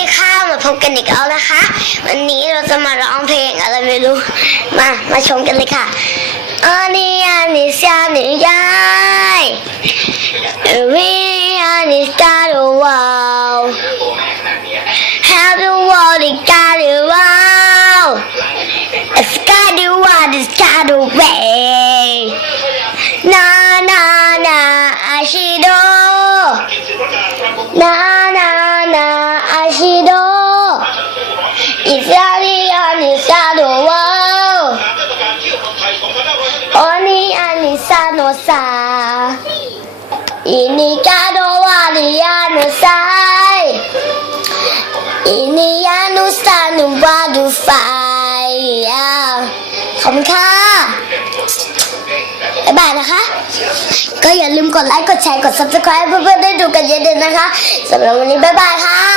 ดีค่ะมาพบกันอีกแล้วนะคะ วันนี้เราจะมาร้องเพลงอะไรไม่รู้ มา มาชมกันเลยค่ะอันนี้อันนี้ชาหนึ่งยายวิอันนี้ชาดูวาวแฮปปี้วอลดิกาดูวาวสกาดูวาวดิสกาดูเวนานานาอาชิโดนา Italiani sado wow Oni ani sano sa Inicado waliano sai Iniano sanu wadu fai ขอบคุณค่ะบ๊ายบายนะคะ ก็อย่าลืมกดไลค์ กดแชร์ กด subscribe เพื่อนๆได้ดูกันเยอะๆนะคะสำหรับวันนี้บ๊ายบายค่ะ